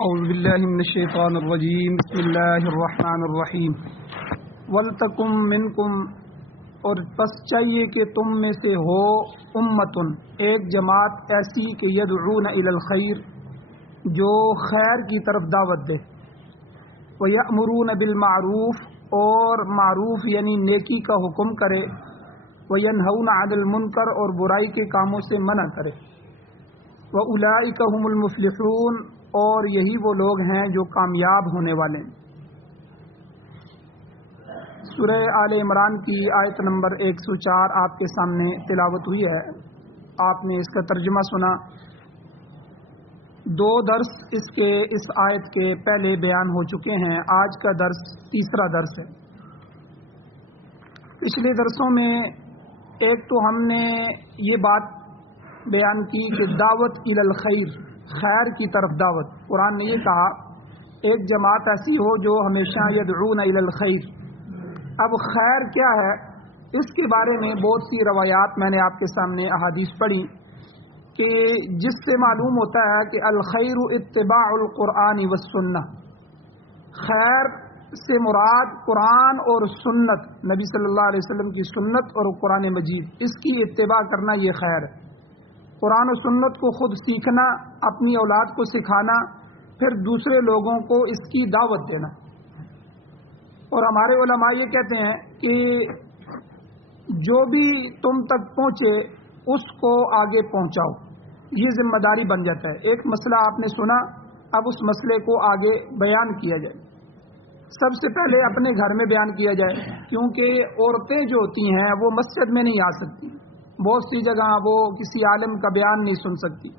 اعوذ باللہ من الشیطان الرجیم بسم اللہ الرحمن الرحیم ولتکم منکم، اور پس چاہیے کہ تم میں سے ہو امتن، ایک جماعت ایسی کہ یدعون الی الخیر، جو خیر کی طرف دعوت دے، ویأمرون بالمعروف، اور معروف یعنی نیکی کا حکم کرے، وینہون عن المنکر، اور برائی کے کاموں سے منع کرے، وَأُولَئِكَ هُمُ الْمُفْلِحُونَ، اور یہی وہ لوگ ہیں جو کامیاب ہونے والے ہیں۔ سورہ آل عمران کی آیت نمبر 104 آپ کے سامنے تلاوت ہوئی ہے، آپ نے اس کا ترجمہ سنا۔ 2 درس اس آیت کے پہلے بیان ہو چکے ہیں، آج کا درس تیسرا درس ہے۔ پچھلے درسوں میں ایک تو ہم نے یہ بات بیان کی کہ دعوت الی الخیر، خیر کی طرف دعوت، قرآن نے یہ کہا ایک جماعت ایسی ہو جو ہمیشہ یدعون الی الخیر۔ اب خیر کیا ہے، اس کے بارے میں بہت سی روایات میں نے آپ کے سامنے احادیث پڑھی کہ جس سے معلوم ہوتا ہے کہ الخیر اتباع القرآن والسنہ، خیر سے مراد قرآن اور سنت، نبی صلی اللہ علیہ وسلم کی سنت اور قرآن مجید، اس کی اتباع کرنا یہ خیر ہے۔ قرآن و سنت کو خود سیکھنا، اپنی اولاد کو سکھانا، پھر دوسرے لوگوں کو اس کی دعوت دینا۔ اور ہمارے علماء یہ کہتے ہیں کہ جو بھی تم تک پہنچے اس کو آگے پہنچاؤ، یہ ذمہ داری بن جاتا ہے۔ ایک مسئلہ آپ نے سنا، اب اس مسئلے کو آگے بیان کیا جائے۔ سب سے پہلے اپنے گھر میں بیان کیا جائے، کیونکہ عورتیں جو ہوتی ہیں وہ مسجد میں نہیں آ سکتی، بہت سی جگہ وہ کسی عالم کا بیان نہیں سن سکتی،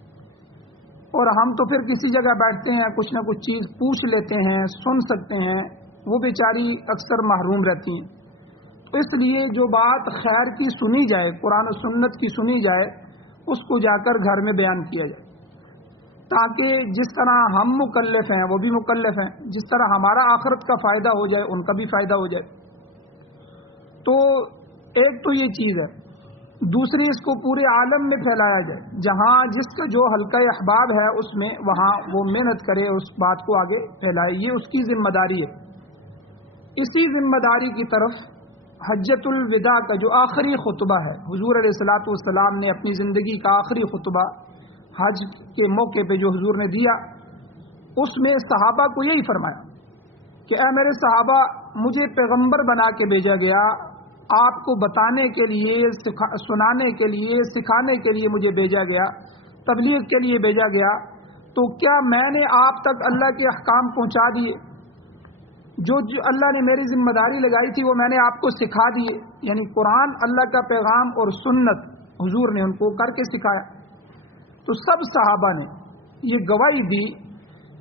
اور ہم تو پھر کسی جگہ بیٹھتے ہیں، کچھ نہ کچھ چیز پوچھ لیتے ہیں، سن سکتے ہیں، وہ بیچاری اکثر محروم رہتی ہیں۔ تو اس لیے جو بات خیر کی سنی جائے، قرآن و سنت کی سنی جائے، اس کو جا کر گھر میں بیان کیا جائے، تاکہ جس طرح ہم مکلف ہیں وہ بھی مکلف ہیں، جس طرح ہمارا آخرت کا فائدہ ہو جائے ان کا بھی فائدہ ہو جائے۔ تو ایک تو یہ چیز ہے، دوسری اس کو پورے عالم میں پھیلایا جائے، جہاں جس کا جو حلقہ احباب ہے اس میں، وہاں وہ محنت کرے، اس بات کو آگے پھیلائے، یہ اس کی ذمہ داری ہے۔ اسی ذمہ داری کی طرف حجۃ الوداع کا جو آخری خطبہ ہے، حضور علیہ الصلوۃ والسلام نے اپنی زندگی کا آخری خطبہ حج کے موقع پہ جو حضور نے دیا، اس میں صحابہ کو یہی فرمایا کہ اے میرے صحابہ، مجھے پیغمبر بنا کے بھیجا گیا، آپ کو بتانے کے لیے، سنانے کے لیے، سکھانے کے لیے مجھے بھیجا گیا، تبلیغ کے لیے بھیجا گیا، تو کیا میں نے آپ تک اللہ کے احکام پہنچا دیے؟ جو اللہ نے میری ذمہ داری لگائی تھی وہ میں نے آپ کو سکھا دیے، یعنی قرآن اللہ کا پیغام اور سنت حضور نے ان کو کر کے سکھایا۔ تو سب صحابہ نے یہ گواہی دی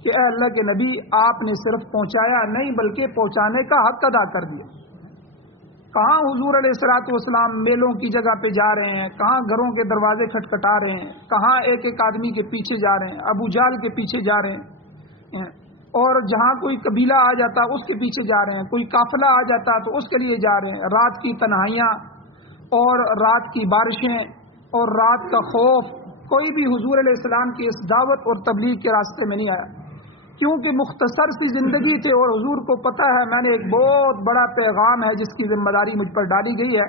کہ اے اللہ کے نبی، آپ نے صرف پہنچایا نہیں بلکہ پہنچانے کا حق ادا کر دیا۔ کہاں حضور علیہ الصلوۃ والسلام میلوں کی جگہ پہ جا رہے ہیں، کہاں گھروں کے دروازے کھٹکھٹا رہے ہیں، کہاں ایک ایک آدمی کے پیچھے جا رہے ہیں، ابو جہل کے پیچھے جا رہے ہیں، اور جہاں کوئی قبیلہ آ جاتا اس کے پیچھے جا رہے ہیں، کوئی قافلہ آ جاتا تو اس کے لیے جا رہے ہیں۔ رات کی تنہائیاں اور رات کی بارشیں اور رات کا خوف، کوئی بھی حضور علیہ السلام کی اس دعوت اور تبلیغ کے راستے میں نہیں آیا، کیونکہ مختصر سی زندگی تھے اور حضور کو پتہ ہے میں نے ایک بہت بڑا پیغام ہے جس کی ذمہ داری مجھ پر ڈالی گئی ہے،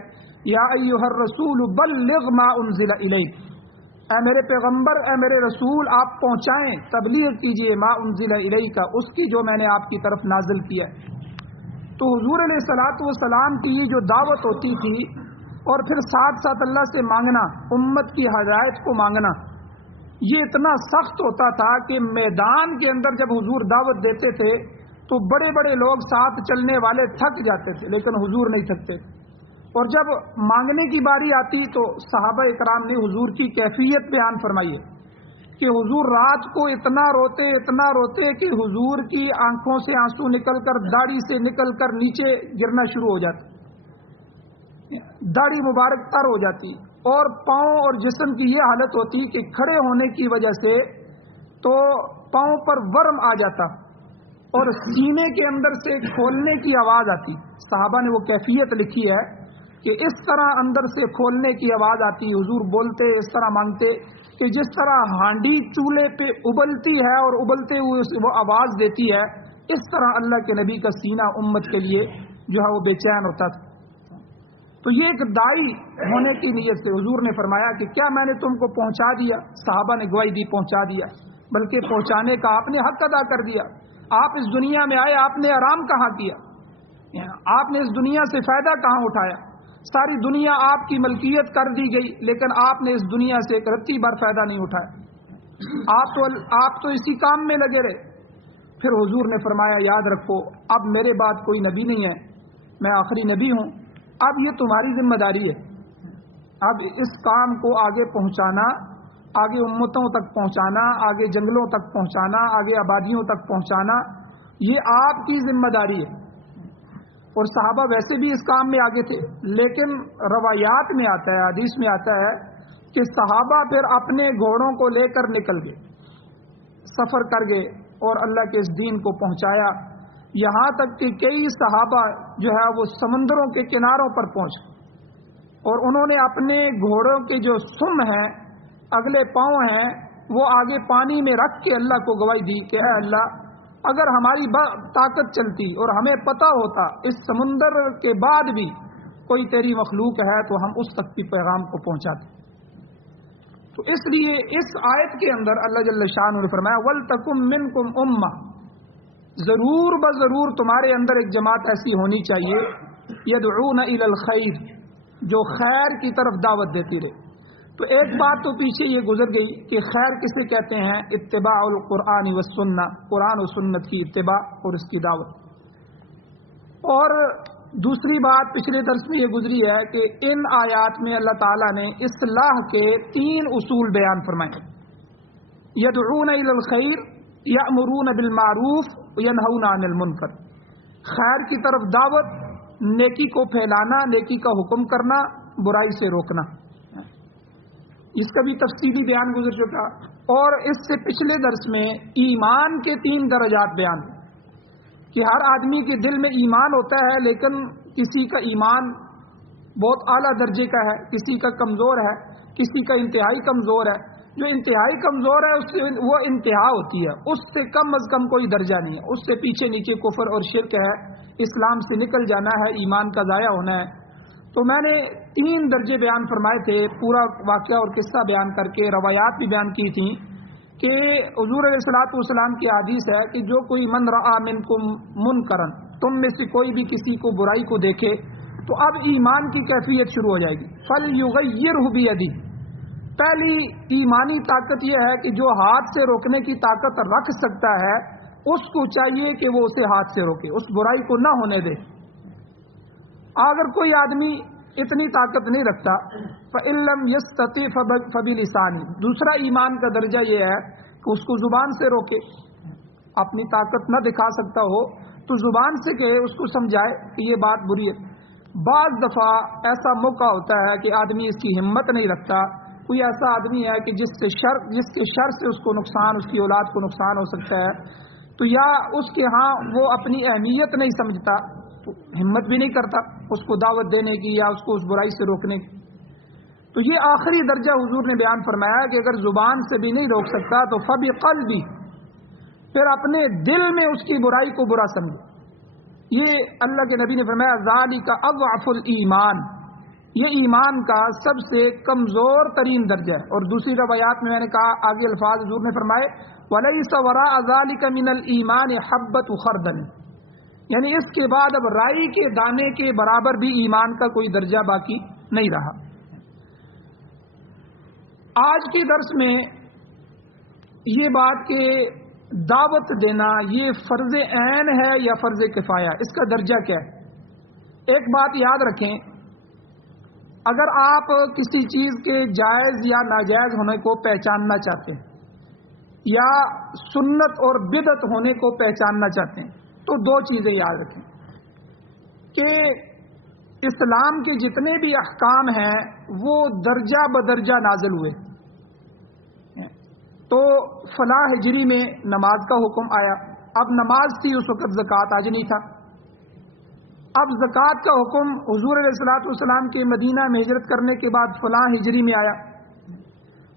یا ایھا الرسول بلغ ما انزل الیک، اے میرے پیغمبر، اے میرے رسول، آپ پہنچائیں، تبلیغ کیجئے، ما انزل الیک، اس کی جو میں نے آپ کی طرف نازل کیا ہے۔ تو حضور علیہ الصلوۃ والسلام کی یہ جو دعوت ہوتی تھی، اور پھر ساتھ ساتھ اللہ سے مانگنا، امت کی ہدایت کو مانگنا، یہ اتنا سخت ہوتا تھا کہ میدان کے اندر جب حضور دعوت دیتے تھے تو بڑے بڑے لوگ ساتھ چلنے والے تھک جاتے تھے، لیکن حضور نہیں تھکتے۔ اور جب مانگنے کی باری آتی تو صحابہ اکرام نے حضور کی کیفیت بیان فرمائی ہے کہ حضور رات کو اتنا روتے کہ حضور کی آنکھوں سے آنسو نکل کر، داڑھی سے نکل کر نیچے گرنا شروع ہو جاتے، داڑھی مبارک تر ہو جاتی، اور پاؤں اور جسم کی یہ حالت ہوتی کہ کھڑے ہونے کی وجہ سے تو پاؤں پر ورم آ جاتا اور سینے کے اندر سے کھولنے کی آواز آتی۔ صحابہ نے وہ کیفیت لکھی ہے کہ اس طرح اندر سے کھولنے کی آواز آتی، حضور بولتے اس طرح مانگتے کہ جس طرح ہانڈی چولہے پہ ابلتی ہے اور ابلتے ہوئے وہ آواز دیتی ہے، اس طرح اللہ کے نبی کا سینہ امت کے لیے جو ہے وہ بے چین ہوتا تھا۔ تو یہ ایک داعی ہونے کی نیت سے حضور نے فرمایا کہ کیا میں نے تم کو پہنچا دیا؟ صحابہ نے گواہی دی پہنچا دیا، بلکہ پہنچانے کا آپ نے حق ادا کر دیا۔ آپ اس دنیا میں آئے، آپ نے آرام کہاں کیا؟ آپ نے اس دنیا سے فائدہ کہاں اٹھایا؟ ساری دنیا آپ کی ملکیت کر دی گئی، لیکن آپ نے اس دنیا سے ایک رتی بھر فائدہ نہیں اٹھایا۔ آپ تو اسی کام میں لگے رہے۔ پھر حضور نے فرمایا یاد رکھو، اب میرے بعد کوئی نبی نہیں ہے، میں آخری نبی ہوں، اب یہ تمہاری ذمہ داری ہے۔ اب اس کام کو آگے پہنچانا، آگے امتوں تک پہنچانا، آگے جنگلوں تک پہنچانا، آگے آبادیوں تک پہنچانا، یہ آپ کی ذمہ داری ہے۔ اور صحابہ ویسے بھی اس کام میں آگے تھے، لیکن روایات میں آتا ہے، حدیث میں آتا ہے کہ صحابہ پھر اپنے گھوڑوں کو لے کر نکل گئے، سفر کر گئے اور اللہ کے اس دین کو پہنچایا، یہاں تک کہ کئی صحابہ جو ہے وہ سمندروں کے کناروں پر پہنچ گئے اور انہوں نے اپنے گھوڑوں کے جو سم ہیں، اگلے پاؤں ہیں، وہ آگے پانی میں رکھ کے اللہ کو گواہی دی کہ اے اللہ، اگر ہماری طاقت چلتی اور ہمیں پتہ ہوتا اس سمندر کے بعد بھی کوئی تیری مخلوق ہے تو ہم اس تک کی پیغام کو پہنچاتے۔ تو اس لیے اس آیت کے اندر اللہ جل شانہ نے فرمایا وَلْتَكُمْ مِنْكُمْ أُمَّةٌ، ضرور بضرور تمہارے اندر ایک جماعت ایسی ہونی چاہیے يَدْعُونَ إِلَى الْخَيْرِ، جو خیر کی طرف دعوت دیتی رہے۔ تو ایک بات تو پیچھے یہ گزر گئی کہ خیر کسے کہتے ہیں؟ اتباع القرآن والسنہ، قرآن و سنت کی اتباع اور اس کی دعوت۔ اور دوسری بات پچھلے درس میں یہ گزری ہے کہ ان آیات میں اللہ تعالیٰ نے اصلاح کے 3 اصول بیان فرمائے، یدعون الی الخیر، یأمرون بالمعروف، ینہون عن المنکر، خیر کی طرف دعوت، نیکی کو پھیلانا، نیکی کا حکم کرنا، برائی سے روکنا۔ اس کا بھی تفصیلی بیان گزر چکا۔ اور اس سے پچھلے درس میں ایمان کے 3 درجات بیان کہ ہر آدمی کے دل میں ایمان ہوتا ہے، لیکن کسی کا ایمان بہت اعلیٰ درجے کا ہے، کسی کا کمزور ہے، کسی کا انتہائی کمزور ہے۔ جو انتہائی کمزور ہے اس سے وہ انتہا ہوتی ہے، اس سے کم از کم کوئی درجہ نہیں ہے، اس سے پیچھے نیچے کفر اور شرک ہے، اسلام سے نکل جانا ہے، ایمان کا ضائع ہونا ہے۔ تو میں نے 3 درجے بیان فرمائے تھے، پورا واقعہ اور قصہ بیان کر کے روایات بھی بیان کی تھیں کہ حضور علیہ الصلوۃ والسلام کی حدیث ہے کہ جو کوئی من رآ منکم منکرا، تم میں سے کوئی بھی کسی کو برائی کو دیکھے تو اب ایمان کی کیفیت شروع ہو جائے گی، فلیغیرہ بیدہ، پہلی ایمانی طاقت یہ ہے کہ جو ہاتھ سے روکنے کی طاقت رکھ سکتا ہے اس کو چاہیے کہ وہ اسے ہاتھ سے روکے، اس برائی کو نہ ہونے دے۔ اگر کوئی آدمی اتنی طاقت نہیں رکھتا فَإِن لَّمْ يَسْتَطِعْ فَبِلِسَانِهِ، دوسرا ایمان کا درجہ یہ ہے کہ اس کو زبان سے روکے، اپنی طاقت نہ دکھا سکتا ہو تو زبان سے کہے، اس کو سمجھائے کہ یہ بات بری ہے۔ بعض دفعہ ایسا موقع ہوتا ہے کہ آدمی اس کی ہمت نہیں رکھتا، کوئی ایسا آدمی ہے کہ جس کے شر سے اس کو نقصان، اس کی اولاد کو نقصان ہو سکتا ہے، تو یا اس کے ہاں وہ اپنی اہمیت نہیں سمجھتا تو ہمت بھی نہیں کرتا اس کو دعوت دینے کی یا اس کو اس برائی سے روکنے کی۔ تو یہ آخری درجہ حضور نے بیان فرمایا کہ اگر زبان سے بھی نہیں روک سکتا تو فبقلبی، پھر اپنے دل میں اس کی برائی کو برا سمجھے۔ یہ اللہ کے نبی نے فرمایا ذالک اضعف الایمان، یہ ایمان کا سب سے کمزور ترین درجہ ہے۔ اور دوسری روایات میں نے کہا، آگے الفاظ حضور نے فرمائے ولیس وراء ذالک من الایمان حبۃ خردل، یعنی اس کے بعد اب رائی کے دانے کے برابر بھی ایمان کا کوئی درجہ باقی نہیں رہا۔ آج کے درس میں یہ بات کہ دعوت دینا یہ فرض عین ہے یا فرض کفایہ، اس کا درجہ کیا ہے؟ ایک بات یاد رکھیں، اگر آپ کسی چیز کے جائز یا ناجائز ہونے کو پہچاننا چاہتے ہیں یا سنت اور بدعت ہونے کو پہچاننا چاہتے ہیں تو 2 چیزیں یاد رکھیں کہ اسلام کے جتنے بھی احکام ہیں وہ درجہ بدرجہ نازل ہوئے۔ تو فلاں ہجری میں نماز کا حکم آیا، اب نماز تھی اس وقت، زکوٰۃ آج نہیں تھا۔ اب زکوٰۃ کا حکم حضور علیہ الصلوۃ والسلام کے مدینہ میں ہجرت کرنے کے بعد فلاں ہجری میں آیا۔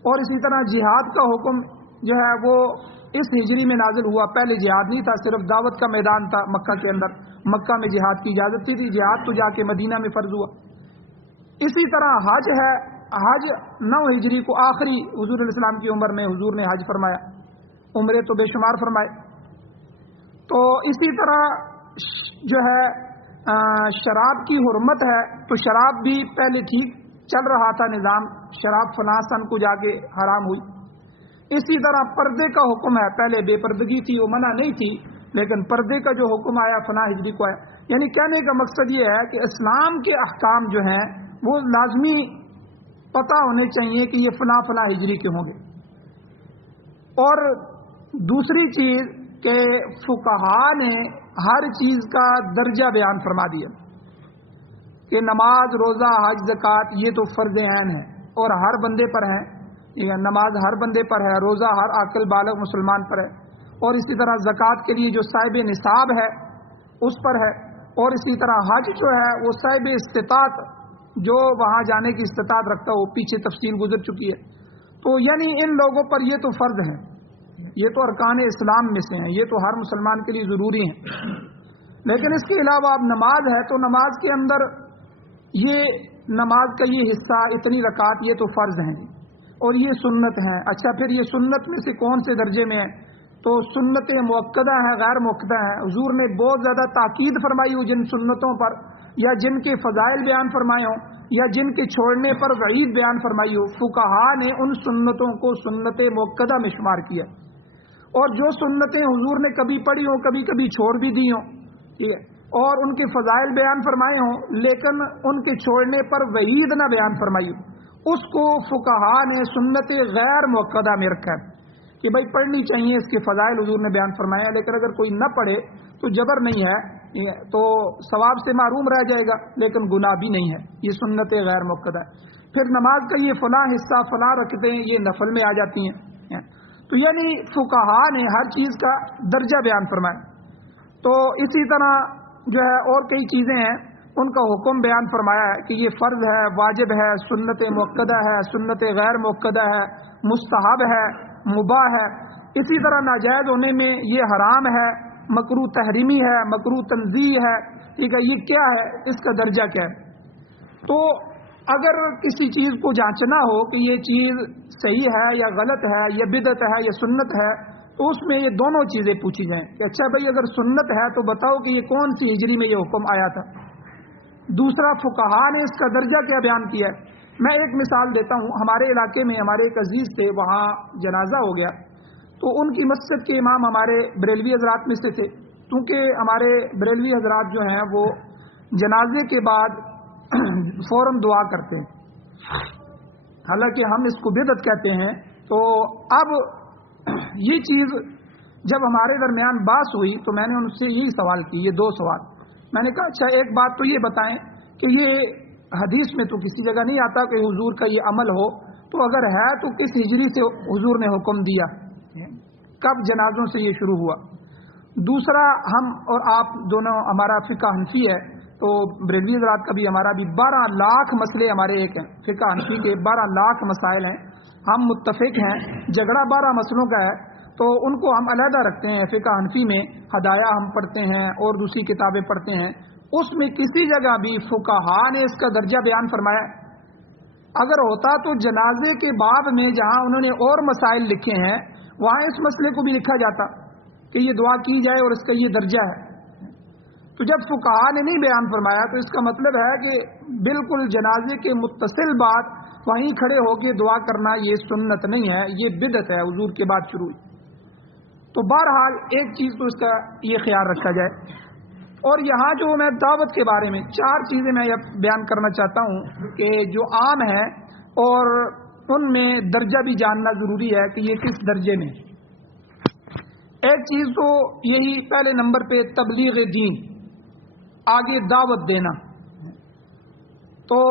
اور اسی طرح جہاد کا حکم جو ہے وہ اس ہجری میں نازل ہوا. پہلے جہاد نہیں تھا، صرف دعوت کا میدان تھا مکہ کے اندر. مکہ میں جہاد کی اجازت تھی، جہاد تو جا کے مدینہ میں فرض ہوا. اسی طرح حج ہے، حج 9 ہجری کو آخری حضور علیہ السلام کی عمر میں حضور نے حج فرمایا، عمرے تو بے شمار فرمائے. تو اسی طرح جو ہے شراب کی حرمت ہے، تو شراب بھی پہلے ٹھیک چل رہا تھا نظام، شراب فلاں سن کو جا کے حرام ہوئی. اسی طرح پردے کا حکم ہے، پہلے بے پردگی تھی وہ منع نہیں تھی، لیکن پردے کا جو حکم آیا فلاں ہجری کو آیا. یعنی کہنے کا مقصد یہ ہے کہ اسلام کے احکام جو ہیں وہ لازمی پتہ ہونے چاہیے کہ یہ فلاں فلاں ہجری کے ہوں گے. اور دوسری چیز کہ فقہاء نے ہر چیز کا درجہ بیان فرما دیا کہ نماز، روزہ، حج، زکوٰۃ یہ تو فرض عین ہے اور ہر بندے پر ہیں. نماز ہر بندے پر ہے، روزہ ہر عاقل بالغ مسلمان پر ہے، اور اسی طرح زکوٰۃ کے لیے جو صاحب نصاب ہے اس پر ہے، اور اسی طرح حج جو ہے وہ صاحب استطاعت جو وہاں جانے کی استطاعت رکھتا ہو، پیچھے تفصیل گزر چکی ہے. تو یعنی ان لوگوں پر یہ تو فرض ہیں، یہ تو ارکان اسلام میں سے ہیں، یہ تو ہر مسلمان کے لیے ضروری ہیں. لیکن اس کے علاوہ اب نماز ہے تو نماز کے اندر یہ نماز کا یہ حصہ اتنی رکعت یہ تو فرض ہیں اور یہ سنت ہیں. اچھا پھر یہ سنت میں سے کون سے درجے میں ہے؟ تو سنت مؤکدہ ہیں، غیر مؤکدہ ہیں. حضور نے بہت زیادہ تاکید فرمائی ہو جن سنتوں پر، یا جن کے فضائل بیان فرمائے ہوں، یا جن کے چھوڑنے پر وعید بیان فرمائی ہو. فقہاء نے ان سنتوں کو سنت مؤکدہ میں شمار کیا، اور جو سنتیں حضور نے کبھی پڑھی ہوں، کبھی کبھی چھوڑ بھی دی ہوں، ٹھیک ہے، اور ان کے فضائل بیان فرمائے ہوں لیکن ان کے چھوڑنے پر وعید نہ بیان فرمائی ہو، اس کو فقہاء نے سنت غیر مؤکدہ میں رکھا ہے کہ بھائی پڑھنی چاہیے. اس کے فضائل حضور نے بیان فرمایا، لیکن اگر کوئی نہ پڑھے تو جبر نہیں ہے، تو ثواب سے محروم رہ جائے گا لیکن گناہ بھی نہیں ہے. یہ سنت غیر مؤکدہ ہے. پھر نماز کا یہ فلاں حصہ فلاں رکھتے ہیں، یہ نفل میں آ جاتی ہیں. تو یعنی فقہاء نے ہر چیز کا درجہ بیان فرمایا. تو اسی طرح جو ہے اور کئی چیزیں ہیں ان کا حکم بیان فرمایا ہے کہ یہ فرض ہے، واجب ہے، سنت مؤکدہ ہے، سنت غیر مؤکدہ ہے، مستحب ہے، مباح ہے. اسی طرح ناجائز ہونے میں یہ حرام ہے، مکروہ تحریمی ہے، مکروہ تنزیہ ہے، ٹھیک ہے، یہ کیا ہے، اس کا درجہ کیا ہے. تو اگر کسی چیز کو جانچنا ہو کہ یہ چیز صحیح ہے یا غلط ہے یا بدعت ہے یا سنت ہے، تو اس میں یہ دونوں چیزیں پوچھی جائیں کہ اچھا بھائی اگر سنت ہے تو بتاؤ کہ یہ کون سی ہجری میں یہ حکم آیا تھا. دوسرا فقہاء نے اس کا درجہ کیا بیان کیا ہے. میں ایک مثال دیتا ہوں. ہمارے علاقے میں ہمارے ایک عزیز تھے، وہاں جنازہ ہو گیا، تو ان کی مسجد کے امام ہمارے بریلوی حضرات میں سے تھے. کیونکہ ہمارے بریلوی حضرات جو ہیں وہ جنازے کے بعد فوراً دعا کرتے ہیں، حالانکہ ہم اس کو بدعت کہتے ہیں. تو اب یہ چیز جب ہمارے درمیان بحث ہوئی تو میں نے ان سے یہی سوال کی، یہ 2 سوال. میں نے کہا اچھا ایک بات تو یہ بتائیں کہ یہ حدیث میں تو کسی جگہ نہیں آتا کہ حضور کا یہ عمل ہو، تو اگر ہے تو کس ہجری سے حضور نے حکم دیا، کب جنازوں سے یہ شروع ہوا. دوسرا، ہم اور آپ دونوں ہمارا فقہ حنفی ہے، تو بریلوی حضرات کا بھی ہمارا بھی 12 لاکھ مسئلے ہمارے ایک ہیں. فقہ حنفی کے 12 لاکھ مسائل ہیں، ہم متفق ہیں، جھگڑا 12 مسئلوں کا ہے، تو ان کو ہم علیحدہ رکھتے ہیں. فقہ حنفی میں ہدایہ ہم پڑھتے ہیں اور دوسری کتابیں پڑھتے ہیں. اس میں کسی جگہ بھی فقہاء نے اس کا درجہ بیان فرمایا؟ اگر ہوتا تو جنازے کے باب میں جہاں انہوں نے اور مسائل لکھے ہیں وہاں اس مسئلے کو بھی لکھا جاتا کہ یہ دعا کی جائے اور اس کا یہ درجہ ہے. تو جب فقہاء نے نہیں بیان فرمایا تو اس کا مطلب ہے کہ بالکل جنازے کے متصل بات وہیں کھڑے ہو کے دعا کرنا یہ سنت نہیں ہے، یہ بدعت ہے، حضور کے بعد شروع ہوئی. تو بہرحال ایک چیز تو اس کا یہ خیال رکھا جائے. اور یہاں جو میں دعوت کے بارے میں 4 چیزیں میں بیان کرنا چاہتا ہوں کہ جو عام ہیں اور ان میں درجہ بھی جاننا ضروری ہے کہ یہ کس درجے میں. ایک چیز تو یہی پہلے نمبر پہ تبلیغ دین، آگے دعوت دینا. تو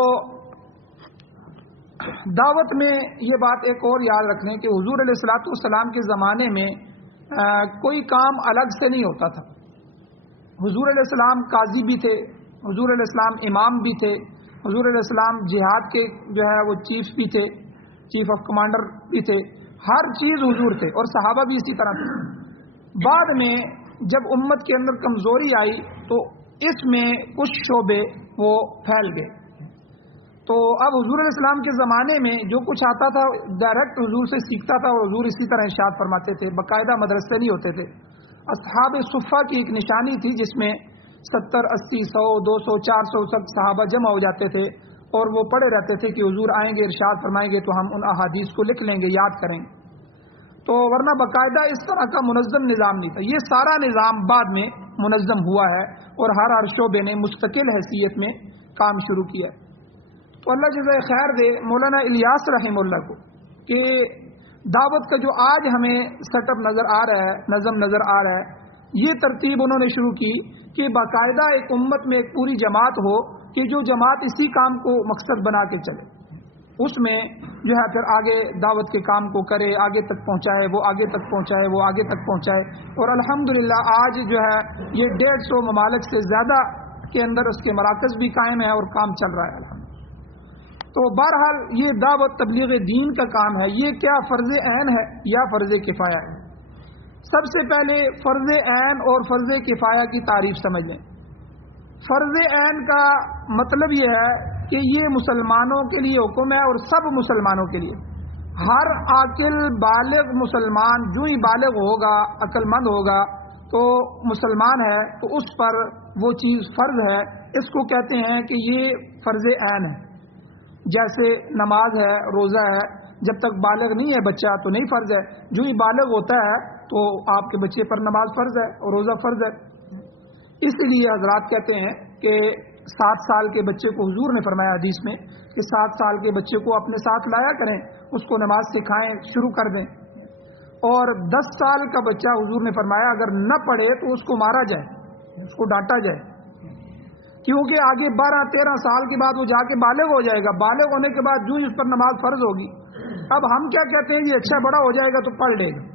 دعوت میں یہ بات ایک اور یاد رکھیں کہ حضور علیہ الصلوۃ والسلام کے زمانے میں کوئی کام الگ سے نہیں ہوتا تھا. حضور علیہ السلام قاضی بھی تھے، حضور علیہ السلام امام بھی تھے، حضور علیہ السلام جہاد کے جو ہے وہ چیف بھی تھے، چیف آف کمانڈر بھی تھے، ہر چیز حضور تھے، اور صحابہ بھی اسی طرح تھے۔ بعد میں جب امت کے اندر کمزوری آئی تو اس میں کچھ شعبے وہ پھیل گئے، تو اب حضور علیہ السلام کے زمانے میں جو کچھ آتا تھا ڈائریکٹ حضور سے سیکھتا تھا، اور حضور اسی طرح ارشاد فرماتے تھے، باقاعدہ مدرسے نہیں ہوتے تھے۔ اصحاب صفہ کی ایک نشانی تھی جس میں 70 80 100 200 400 تک صحابہ جمع ہو جاتے تھے، اور وہ پڑھے رہتے تھے کہ حضور آئیں گے، ارشاد فرمائیں گے تو ہم ان احادیث کو لکھ لیں گے، یاد کریں گے، تو ورنہ باقاعدہ اس طرح کا منظم نظام نہیں تھا۔ یہ سارا نظام بعد میں منظم ہوا ہے، اور ہر شعبے نے مستقل حیثیت میں کام شروع کیا ہے۔ تو اللہ جزائے خیر دے مولانا الیاس رحمہ اللہ کو کہ دعوت کا جو آج ہمیں سیٹ اپ نظر آ رہا ہے، نظم نظر آ رہا ہے، یہ ترتیب انہوں نے شروع کی کہ باقاعدہ ایک امت میں ایک پوری جماعت ہو کہ جو جماعت اسی کام کو مقصد بنا کے چلے، اس میں جو ہے پھر آگے دعوت کے کام کو کرے، آگے تک پہنچائے، وہ آگے تک پہنچائے، وہ آگے تک پہنچائے، اور الحمدللہ آج جو ہے یہ 150 ممالک سے زیادہ کے اندر اس کے مراکز بھی قائم ہے اور کام چل رہا ہے الحمدللہ۔ تو بہرحال یہ دعوت تبلیغ دین کا کام ہے، یہ کیا فرض عین ہے یا فرض کفایہ ہے؟ سب سے پہلے فرض عین اور فرض کفایہ کی تعریف سمجھ لیں۔ فرض عین کا مطلب یہ ہے کہ یہ مسلمانوں کے لیے حکم ہے، اور سب مسلمانوں کے لیے، ہر عاقل بالغ مسلمان جو ہی بالغ ہوگا، عقل مند ہوگا تو مسلمان ہے، تو اس پر وہ چیز فرض ہے۔ اس کو کہتے ہیں کہ یہ فرض عین ہے، جیسے نماز ہے، روزہ ہے، جب تک بالغ نہیں ہے بچہ تو نہیں فرض ہے، جو ہی بالغ ہوتا ہے تو آپ کے بچے پر نماز فرض ہے اور روزہ فرض ہے۔ اس لیے حضرات کہتے ہیں کہ 7 سال کے بچے کو حضور نے فرمایا حدیث میں کہ 7 سال کے بچے کو اپنے ساتھ لایا کریں، اس کو نماز سکھائیں، شروع کر دیں، اور 10 سال کا بچہ حضور نے فرمایا اگر نہ پڑھے تو اس کو مارا جائے، اس کو ڈانٹا جائے، کیونکہ آگے 12-13 سال کے بعد وہ جا کے بالغ ہو جائے گا، بالغ ہونے کے بعد جو ہی اس پر نماز فرض ہوگی۔ اب ہم کیا کہتے ہیں، یہ اچھا بڑا ہو جائے گا تو پڑھ لے گا،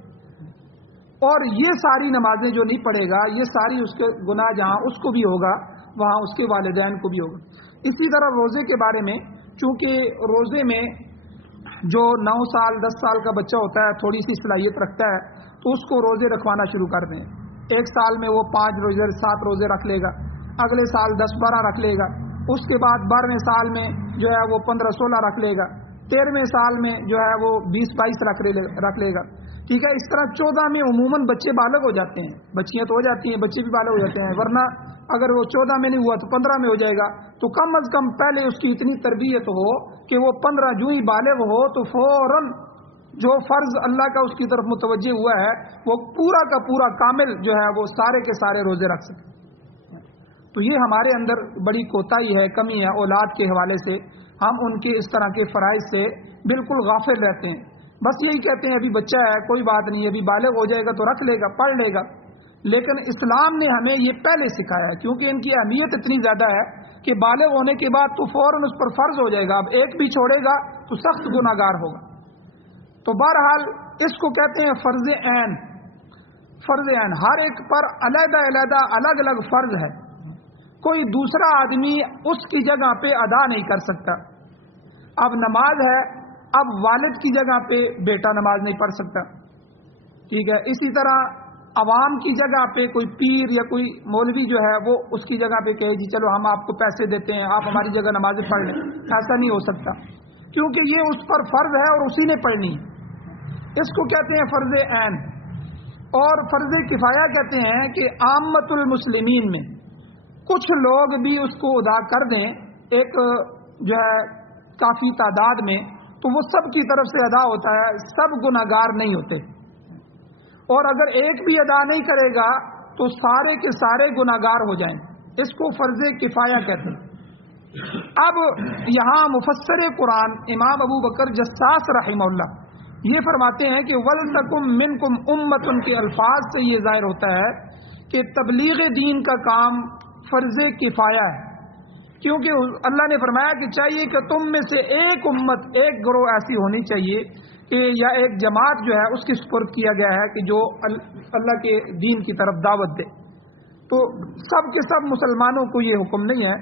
اور یہ ساری نمازیں جو نہیں پڑھے گا، یہ ساری اس کے گناہ جہاں اس کو بھی ہوگا وہاں اس کے والدین کو بھی ہوگا۔ اسی طرح روزے کے بارے میں، چونکہ روزے میں جو 9 سال 10 سال کا بچہ ہوتا ہے تھوڑی سی صلاحیت رکھتا ہے، تو اس کو روزے رکھوانا شروع کر دیں۔ 1 سال میں وہ 5 روزے 7 روزے رکھ لے گا، اگلے سال 10-12 رکھ لے گا، اس کے بعد 12ویں سال میں جو ہے وہ 15-16 رکھ لے گا، 13ویں سال میں جو ہے وہ 20-22 رکھ لے گا، ٹھیک ہے۔ اس طرح 14 میں عموماً بچے بالغ ہو جاتے ہیں، بچیاں تو ہو جاتی ہیں، بچے بھی بالغ ہو جاتے ہیں، ورنہ اگر وہ 14 میں نہیں ہوا تو 15 میں ہو جائے گا، تو کم از کم پہلے اس کی اتنی تربیت ہو کہ وہ 15 جو ہی بالغ ہو تو فوراً جو فرض اللہ کا اس کی طرف متوجہ ہوا ہے وہ پورا کا پورا کامل جو ہے وہ سارے کے سارے روزے رکھ سکے۔ تو یہ ہمارے اندر بڑی کوتاہی ہے، کمی ہے، اولاد کے حوالے سے ہم ان کے اس طرح کے فرائض سے بالکل غافل رہتے ہیں، بس یہی کہتے ہیں ابھی بچہ ہے کوئی بات نہیں، ابھی بالغ ہو جائے گا تو رکھ لے گا، پڑھ لے گا۔ لیکن اسلام نے ہمیں یہ پہلے سکھایا ہے، کیونکہ ان کی اہمیت اتنی زیادہ ہے کہ بالغ ہونے کے بعد تو فوراً اس پر فرض ہو جائے گا، اب ایک بھی چھوڑے گا تو سخت گناہگار ہوگا۔ تو بہرحال اس کو کہتے ہیں فرض عین۔ فرض عین ہر ایک پر علیحدہ علیحدہ الگ الگ فرض ہے، کوئی دوسرا آدمی اس کی جگہ پہ ادا نہیں کر سکتا۔ اب نماز ہے، اب والد کی جگہ پہ بیٹا نماز نہیں پڑھ سکتا، ٹھیک ہے۔ اسی طرح عوام کی جگہ پہ کوئی پیر یا کوئی مولوی جو ہے وہ اس کی جگہ پہ کہے جی چلو ہم آپ کو پیسے دیتے ہیں، آپ ہماری جگہ نمازیں پڑھ لیں، ایسا نہیں ہو سکتا، کیونکہ یہ اس پر فرض ہے اور اسی نے پڑھنی۔ اس کو کہتے ہیں فرض عین۔ اور فرض کفایہ کہتے ہیں کہ عامت المسلمین میں کچھ لوگ بھی اس کو ادا کر دیں، ایک جو ہے کافی تعداد میں، تو وہ سب کی طرف سے ادا ہوتا ہے، سب گناہگار نہیں ہوتے۔ اور اگر ایک بھی ادا نہیں کرے گا تو سارے کے سارے گناہگار ہو جائیں، اس کو فرض کفایہ کہتے ہیں۔ اب یہاں مفسر قرآن امام ابو بکر جساس رحمہ اللہ یہ فرماتے ہیں کہ وَلْتَكُمْ مِنْكُمْ أُمَّةٌ کے الفاظ سے یہ ظاہر ہوتا ہے کہ تبلیغ دین کا کام فرض کفایہ ہے، کیونکہ اللہ نے فرمایا کہ چاہیے کہ تم میں سے ایک امت، ایک گروہ ایسی ہونی چاہیے کہ یا ایک جماعت جو ہے اس کی سپرد کیا گیا ہے کہ جو اللہ کے دین کی طرف دعوت دے۔ تو سب کے سب مسلمانوں کو یہ حکم نہیں ہے،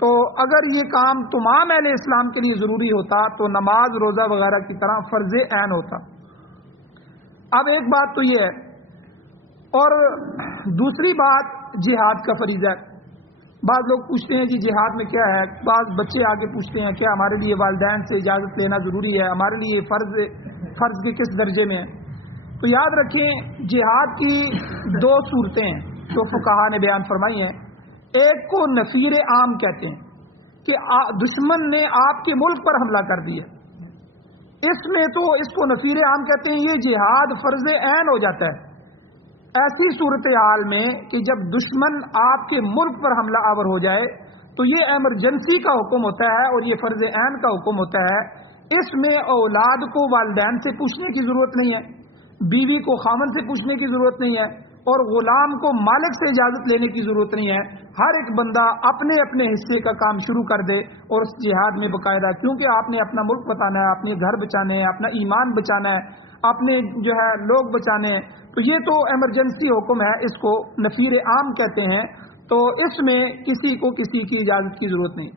تو اگر یہ کام تمام اہل اسلام کے لیے ضروری ہوتا تو نماز روزہ وغیرہ کی طرح فرض عین ہوتا۔ اب ایک بات تو یہ ہے، اور دوسری بات جہاد کا فریضہ ہے۔ بعض لوگ پوچھتے ہیں جی جہاد میں کیا ہے، بعض بچے آگے پوچھتے ہیں کیا ہمارے لیے والدین سے اجازت لینا ضروری ہے، ہمارے لیے فرض کے کس درجے میں ہے؟ تو یاد رکھیں جہاد کی دو صورتیں ہیں جو فقہا نے بیان فرمائی ہیں۔ ایک کو نفیر عام کہتے ہیں کہ دشمن نے آپ کے ملک پر حملہ کر دیا، اس میں تو اس کو نفیر عام کہتے ہیں، یہ جہاد فرض عین ہو جاتا ہے۔ ایسی صورتحال میں کہ جب دشمن آپ کے ملک پر حملہ آور ہو جائے تو یہ ایمرجنسی کا حکم ہوتا ہے اور یہ فرض عین کا حکم ہوتا ہے۔ اس میں اولاد کو والدین سے پوچھنے کی ضرورت نہیں ہے، بیوی کو خامن سے پوچھنے کی ضرورت نہیں ہے، اور غلام کو مالک سے اجازت لینے کی ضرورت نہیں ہے۔ ہر ایک بندہ اپنے اپنے حصے کا کام شروع کر دے اور اس جہاد میں باقاعدہ، کیونکہ آپ نے اپنا ملک بچانا ہے، اپنے گھر بچانے ہیں، اپنا ایمان بچانا ہے، اپنے لوگ بچانے ہیں، تو یہ تو ایمرجنسی حکم ہے، اس کو نفیر عام کہتے ہیں۔ تو اس میں کسی کو کسی کی اجازت کی ضرورت نہیں۔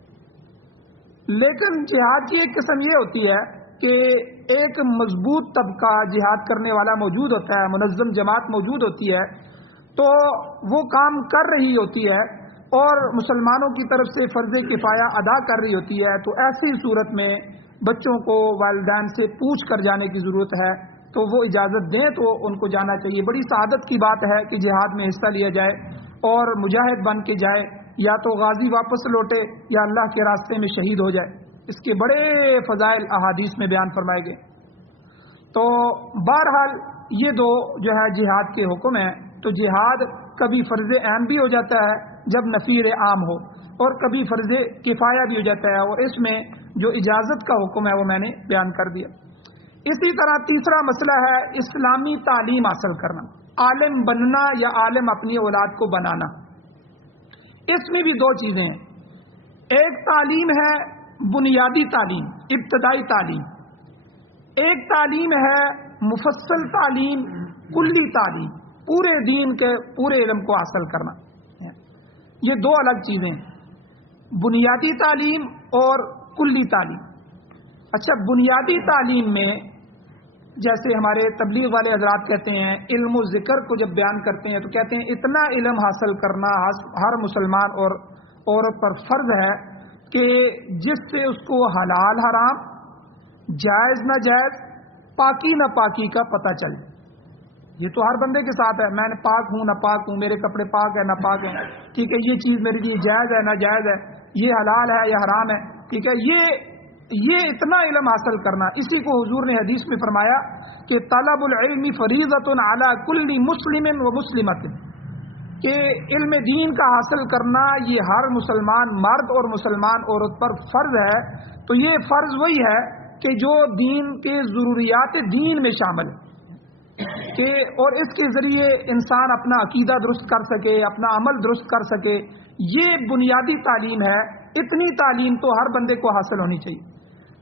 لیکن جہاد کی ایک قسم یہ ہوتی ہے کہ ایک مضبوط طبقہ جہاد کرنے والا موجود ہوتا ہے، منظم جماعت موجود ہوتی ہے، تو وہ کام کر رہی ہوتی ہے اور مسلمانوں کی طرف سے فرض کفایہ ادا کر رہی ہوتی ہے، تو ایسی صورت میں بچوں کو والدین سے پوچھ کر جانے کی ضرورت ہے، تو وہ اجازت دیں تو ان کو جانا چاہیے۔ بڑی سعادت کی بات ہے کہ جہاد میں حصہ لیا جائے اور مجاہد بن کے جائے، یا تو غازی واپس لوٹے یا اللہ کے راستے میں شہید ہو جائے۔ اس کے بڑے فضائل احادیث میں بیان فرمائے گئے۔ تو بہرحال یہ دو جہاد کے حکم ہیں۔ تو جہاد کبھی فرض عین بھی ہو جاتا ہے جب نفیر عام ہو، اور کبھی فرض کفایہ بھی ہو جاتا ہے، اور اس میں جو اجازت کا حکم ہے وہ میں نے بیان کر دیا۔ اسی طرح تیسرا مسئلہ ہے اسلامی تعلیم حاصل کرنا، عالم بننا یا عالم اپنی اولاد کو بنانا۔ اس میں بھی دو چیزیں ہیں، ایک تعلیم ہے بنیادی تعلیم، ابتدائی تعلیم، ایک تعلیم ہے مفصل تعلیم، کلی تعلیم، پورے دین کے پورے علم کو حاصل کرنا۔ یہ دو الگ چیزیں ہیں، بنیادی تعلیم اور کلی تعلیم۔ اچھا، بنیادی تعلیم میں جیسے ہمارے تبلیغ والے حضرات کہتے ہیں، علم و ذکر کو جب بیان کرتے ہیں تو کہتے ہیں اتنا علم حاصل کرنا ہر مسلمان اور عورت پر فرض ہے کہ جس سے اس کو حلال حرام، جائز ناجائز، پاکی ناپاکی کا پتہ چل جائے۔ یہ تو ہر بندے کے ساتھ ہے، میں نے پاک ہوں نہ پاک ہوں، میرے کپڑے پاک ہے نہ پاک ہیں، ٹھیک ہے، یہ چیز میرے لیے جائز ہے نہ جائز ہے، یہ حلال ہے یا حرام ہے، ٹھیک ہے، یہ اتنا علم حاصل کرنا۔ اسی کو حضور نے حدیث میں فرمایا کہ طلب العلم فریضۃ علی کل مسلم و مسلمۃ، کہ علم دین کا حاصل کرنا یہ ہر مسلمان مرد اور مسلمان عورت پر فرض ہے۔ تو یہ فرض وہی ہے کہ جو دین کے ضروریات دین میں شامل ہے، کہ اور اس کے ذریعے انسان اپنا عقیدہ درست کر سکے، اپنا عمل درست کر سکے، یہ بنیادی تعلیم ہے۔ اتنی تعلیم تو ہر بندے کو حاصل ہونی چاہیے۔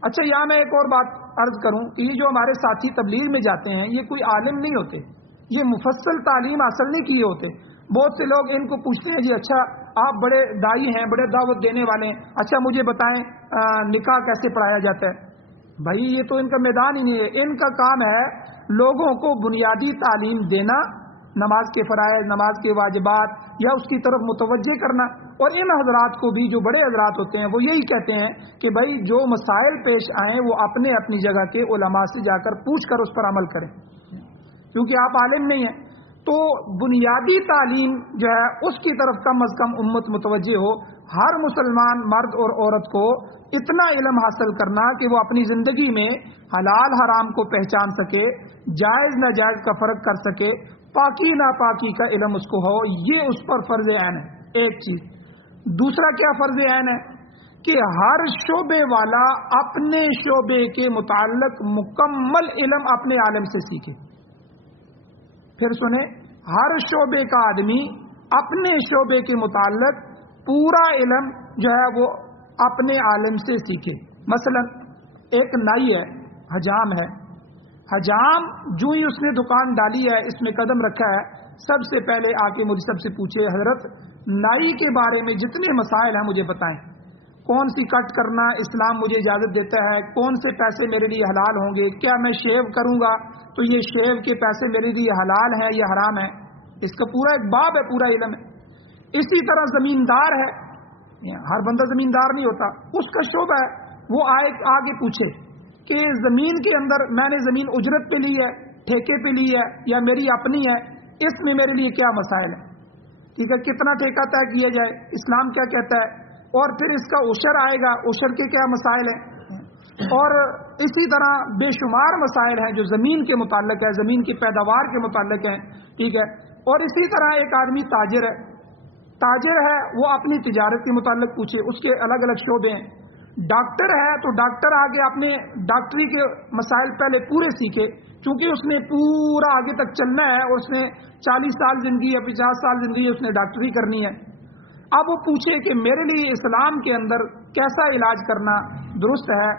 اچھا، یہاں میں ایک اور بات عرض کروں کہ یہ جو ہمارے ساتھی تبلیغ میں جاتے ہیں یہ کوئی عالم نہیں ہوتے، یہ مفصل تعلیم حاصل نہیں کیے ہوتے۔ بہت سے لوگ ان کو پوچھتے ہیں جی اچھا آپ بڑے دائی ہیں، بڑے دعوت دینے والے ہیں، اچھا مجھے بتائیں نکاح کیسے پڑھایا جاتا ہے؟ بھائی یہ تو ان کا میدان ہی نہیں ہے۔ ان کا کام ہے لوگوں کو بنیادی تعلیم دینا، نماز کے فرائض، نماز کے واجبات یا اس کی طرف متوجہ کرنا۔ اور ان حضرات کو بھی جو بڑے حضرات ہوتے ہیں وہ یہی کہتے ہیں کہ بھائی جو مسائل پیش آئیں وہ اپنے اپنی جگہ کے علماء سے جا کر پوچھ کر اس پر عمل کریں، کیونکہ آپ عالم نہیں ہیں۔ تو بنیادی تعلیم جو ہے اس کی طرف کم از کم امت متوجہ ہو۔ ہر مسلمان مرد اور عورت کو اتنا علم حاصل کرنا کہ وہ اپنی زندگی میں حلال حرام کو پہچان سکے، جائز ناجائز کا فرق کر سکے، پاکی ناپاکی کا علم اس کو ہو، یہ اس پر فرض عین ہے۔ ایک چیز۔ دوسرا کیا فرض عین ہے کہ ہر شعبے والا اپنے شعبے کے متعلق مکمل علم اپنے عالم سے سیکھے۔ پھر سنیں، ہر شعبے کا آدمی اپنے شعبے کے متعلق پورا علم جو ہے وہ اپنے عالم سے سیکھے۔ مثلا ایک نائی ہے، حجام ہے، حجام جو ہی اس نے دکان ڈالی ہے، اس میں قدم رکھا ہے، سب سے پہلے آ کے مجھ سب سے پوچھے حضرت نائی کے بارے میں جتنے مسائل ہیں مجھے بتائیں۔ کون سی کٹ کرنا اسلام مجھے اجازت دیتا ہے، کون سے پیسے میرے لیے حلال ہوں گے، کیا میں شیو کروں گا تو یہ شیو کے پیسے میرے لیے حلال ہیں یا حرام ہے، اس کا پورا ایک باب ہے، پورا علم ہے۔ اسی طرح زمیندار ہے، ہر بندہ زمیندار نہیں ہوتا، اس کا شعبہ ہے، وہ آگے پوچھے کہ زمین کے اندر میں نے زمین اجرت پہ لی ہے، ٹھیکے پہ لی ہے یا میری اپنی ہے، اس میں میرے لیے کیا مسائل ہیں، ٹھیک ہے، کتنا ٹھیکہ طے کیا جائے، اسلام کیا کہتا ہے، اور پھر اس کا عشر آئے گا، عشر کے کیا مسائل ہیں، اور اسی طرح بے شمار مسائل ہیں جو زمین کے متعلق ہے، زمین کی پیداوار کے متعلق ہیں، ٹھیک ہے۔ اور اسی طرح ایک آدمی تاجر ہے، وہ اپنی تجارت کے متعلق پوچھے، اس کے الگ الگ شعبے ہیں۔ ڈاکٹر ہے تو ڈاکٹر آگے اپنے ڈاکٹری کے مسائل پہلے پورے سیکھے، چونکہ اس نے پورا آگے تک چلنا ہے اور اس نے 40 سال زندگی یا 50 سال زندگی اس نے ڈاکٹری کرنی ہے۔ اب وہ پوچھے کہ میرے لیے اسلام کے اندر کیسا علاج کرنا درست ہے،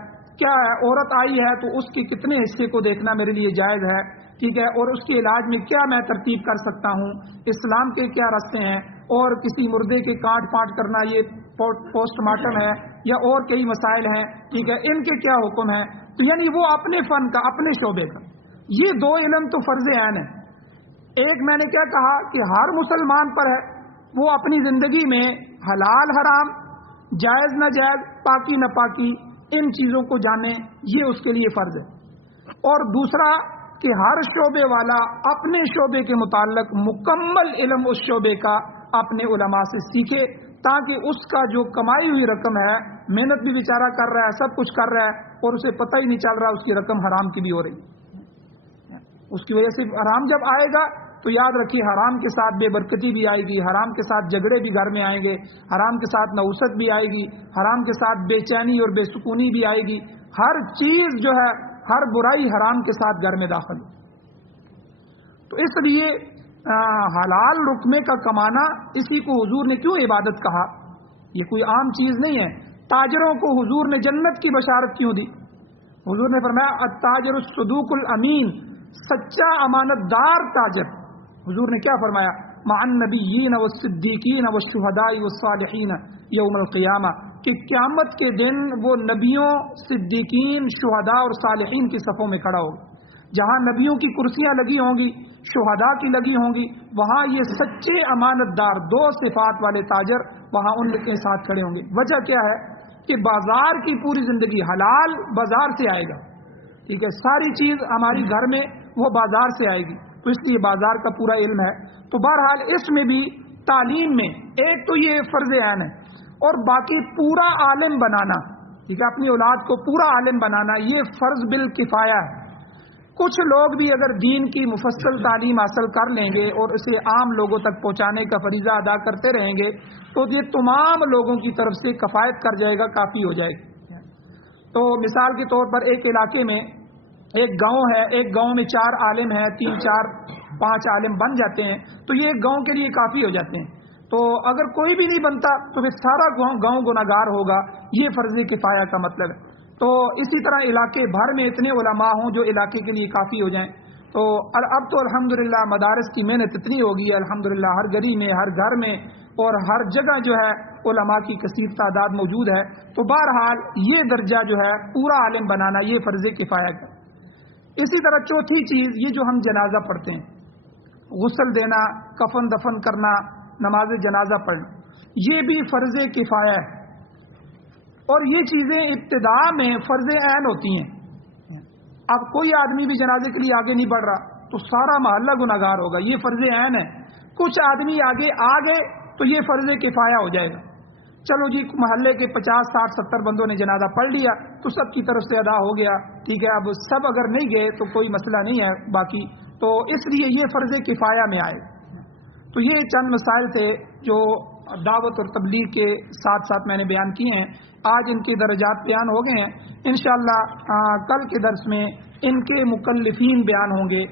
کیا ہے، عورت آئی ہے تو اس کے کتنے حصے کو دیکھنا میرے لیے جائز ہے، ٹھیک ہے، اور اس کے علاج میں کیا میں ترتیب کر سکتا ہوں، اسلام کے کیا راستے ہیں، اور کسی مردے کے کاٹ پاٹ کرنا یہ پوسٹ مارٹم ہے یا اور کئی مسائل ہیں، ٹھیک ہے، ان کے کیا حکم ہیں۔ تو یعنی وہ اپنے فن کا، اپنے شعبے کا، یہ دو علم تو فرض عین ہے۔ ایک میں نے کیا کہا کہ ہر مسلمان پر ہے وہ اپنی زندگی میں حلال حرام، جائز ناجائز، پاکی ناپاکی، ان چیزوں کو جانے، یہ اس کے لیے فرض ہے۔ اور دوسرا کہ ہر شعبے والا اپنے شعبے کے متعلق مکمل علم اس شعبے کا اپنے علماء سے سیکھے، تاکہ اس کا جو کمائی ہوئی رقم ہے، محنت بھی بیچارہ کر رہا ہے، سب کچھ کر رہا ہے، اور اسے پتہ ہی نہیں چل رہا اس کی رقم حرام کی بھی ہو رہی ہے۔ اس کی وجہ سے حرام جب آئے گا تو یاد رکھیے حرام کے ساتھ بے برکتی بھی آئے گی، حرام کے ساتھ جھگڑے بھی گھر میں آئیں گے، حرام کے ساتھ نحوست بھی آئے گی، حرام کے ساتھ بے چینی اور بے سکونی بھی آئے گی، ہر چیز جو ہے، ہر برائی حرام کے ساتھ گھر میں داخل ہے۔ تو اس لیے حلال رقمے کا کمانا، اسی کو حضور نے کیوں عبادت کہا، یہ کوئی عام چیز نہیں ہے۔ تاجروں کو حضور نے جنت کی بشارت کیوں دی؟ حضور نے فرمایا التاجر الصدوق الامین، سچا امانت دار تاجر۔ حضور نے کیا فرمایا؟ مع النبیین والصدیقین والشہداء والصالحین یوم القیامہ، کہ قیامت کے دن وہ نبیوں، صدیقین، شہداء اور صالحین کی صفوں میں کھڑا ہوگا۔ جہاں نبیوں کی کرسیاں لگی ہوں گی، شہداء کی لگی ہوں گی، وہاں یہ سچے امانت دار دو صفات والے تاجر وہاں ان کے ساتھ کھڑے ہوں گے۔ وجہ کیا ہے کہ بازار کی پوری زندگی حلال بازار سے آئے گا، ٹھیک ہے، ساری چیز ہماری گھر میں وہ بازار سے آئے گی، تو اس لیے بازار کا پورا علم ہے۔ تو بہرحال اس میں بھی تعلیم میں ایک تو یہ فرض عین ہے، اور باقی پورا عالم بنانا، ٹھیک ہے، اپنی اولاد کو پورا عالم بنانا، یہ فرض بالکفایہ ہے۔ کچھ لوگ بھی اگر دین کی مفصل تعلیم حاصل کر لیں گے اور اسے عام لوگوں تک پہنچانے کا فریضہ ادا کرتے رہیں گے تو یہ تمام لوگوں کی طرف سے کفایت کر جائے گا، کافی ہو جائے گا۔ تو مثال کے طور پر ایک علاقے میں ایک گاؤں ہے، ایک گاؤں میں 4 عالم ہیں، 3 4 5 عالم بن جاتے ہیں، تو یہ ایک گاؤں کے لیے کافی ہو جاتے ہیں۔ تو اگر کوئی بھی نہیں بنتا تو پھر سارا گاؤں گناہگار ہوگا، یہ فرض کفایہ کا مطلب ہے۔ تو اسی طرح علاقے بھر میں اتنے علماء ہوں جو علاقے کے لیے کافی ہو جائیں۔ تو اب تو الحمدللہ مدارس کی محنت اتنی ہوگی ہے، الحمدللہ ہر گلی میں، ہر گھر میں اور ہر جگہ جو ہے علماء کی کثیر تعداد موجود ہے۔ تو بہرحال یہ درجہ جو ہے پورا عالم بنانا، یہ فرض کفایہ کا۔ اسی طرح چوتھی چیز، یہ جو ہم جنازہ پڑھتے ہیں، غسل دینا، کفن دفن کرنا، نماز جنازہ پڑھنا، یہ بھی فرض کفایہ ہے، اور یہ چیزیں ابتدا میں فرض عین ہوتی ہیں۔ اب کوئی آدمی بھی جنازے کے لیے آگے نہیں بڑھ رہا تو سارا محلہ گناہگار ہوگا، یہ فرض عین ہے۔ کچھ آدمی آگے آ گئے تو یہ فرض کفایہ ہو جائے گا، چلو جی محلے کے 50 60 70 بندوں نے جنازہ پڑھ لیا تو سب کی طرف سے ادا ہو گیا، ٹھیک ہے۔ اب سب اگر نہیں گئے تو کوئی مسئلہ نہیں ہے باقی، تو اس لیے یہ فرض کفایہ میں آئے۔ تو یہ چند مسائل تھے جو دعوت اور تبلیغ کے ساتھ ساتھ میں نے بیان کیے ہیں۔ آج ان کے درجات بیان ہو گئے ہیں، انشاءاللہ کل کے درس میں ان کے مکلفین بیان ہوں گے۔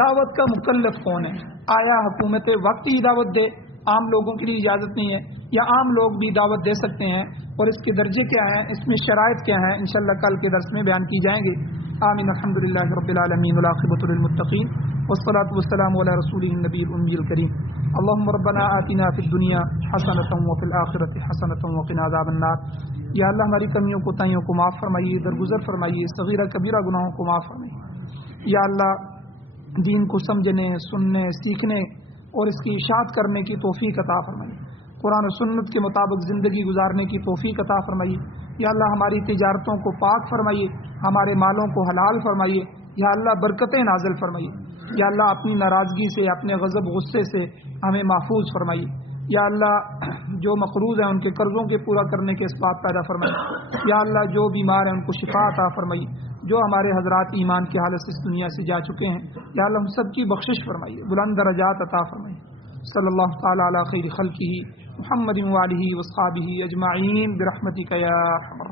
دعوت کا مکلف کون ہے؟ آیا حکومت وقت ہی دعوت دے، عام لوگوں کے لیے اجازت نہیں ہے، یا عام لوگ بھی دعوت دے سکتے ہیں، اور اس کے درجے کیا ہیں، اس میں شرائط کیا ہیں، انشاءاللہ کل کے درس میں بیان کی جائیں گے۔ آمین۔ الحمدللہ رب العالمین، والعاقبۃ للمتقین، والصلاۃ والسلام علی رسولہ النبی الامی الکریم۔ اللهم ربنا آتنا فی الدنیا حسنۃ وفی الآخرۃ حسنۃ وقنا عذاب النار. یا اللہ ہماری کمیوں کوتاہیوں کو معاف فرمائیے، درگزر فرمائیے، صغیرہ کبیرہ گناہوں کو معاف فرمائیے. یا اللہ دین کو سمجھنے، سننے، سیکھنے اور اس کی اشاعت کرنے کی توفیق عطا فرمائیے. قرآن و سنت کے مطابق زندگی گزارنے کی توفیق عطا فرمائیے. یا اللہ ہماری تجارتوں کو پاک فرمائیے، ہمارے مالوں کو حلال فرمائیے. یا اللہ برکتیں نازل فرمائیے. یا اللہ اپنی ناراضگی سے، اپنے غضب غصے سے ہمیں محفوظ فرمائیے. یا اللہ جو مقروض ہیں ان کے قرضوں کے پورا کرنے کے اسباب پیدا فرمائیے. یا اللہ جو بیمار ہیں ان کو شفا عطا فرمائیے. جو ہمارے حضرات ایمان کی حالت سے اس دنیا سے جا چکے ہیں یا اللہ ہم سب کی بخشش فرمائیے، بلند درجات عطا فرمائیے. صلی اللہ تعالی علی خیر خلقہ محمد و آلہ و اصحابہ اجمعین برحمتک یا ارحم